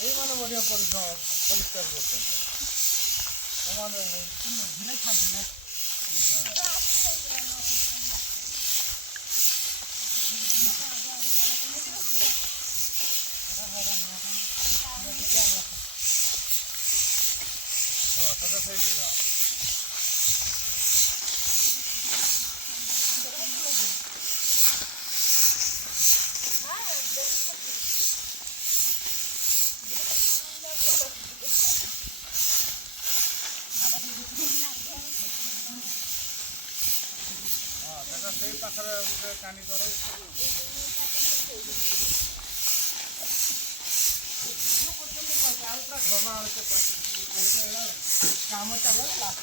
ଏଇମାନେ ବଢ଼ିଆ ପରିଷ୍କାର କରୁଛନ୍ତି। ସେମାନେ ଧୀରେ ଛାଡ଼ିଲେ ହଁ ସେଟା ସେଇ ସେଟା ସେଇ ପାଖରେ ଗୋଟେ କାନି କର ଆଉ ପୁରା ଘମା କାମ ଚାଲ ଲାଷ୍ଟ